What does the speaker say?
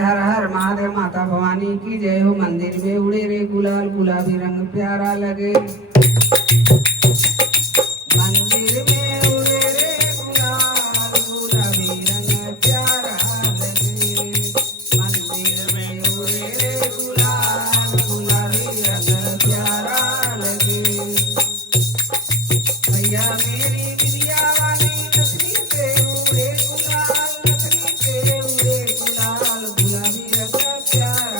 हर हर महादेव। माता भवानी की जय हो। मंदिर में उड़े रे गुलाल, गुलाबी रंग प्यारा लगे। मंदिर में उड़े रे गुलाल, गुलाबी रंग प्यारा लगे। मंदिर में उड़े रे गुलाल, गुलाबी रंग प्यारा लगे। भैया मेरी बिटिया वाली नथनी पे उड़े गुलाल, नथनी पे उड़े गुलाल, गुलाबी रंग प्यारा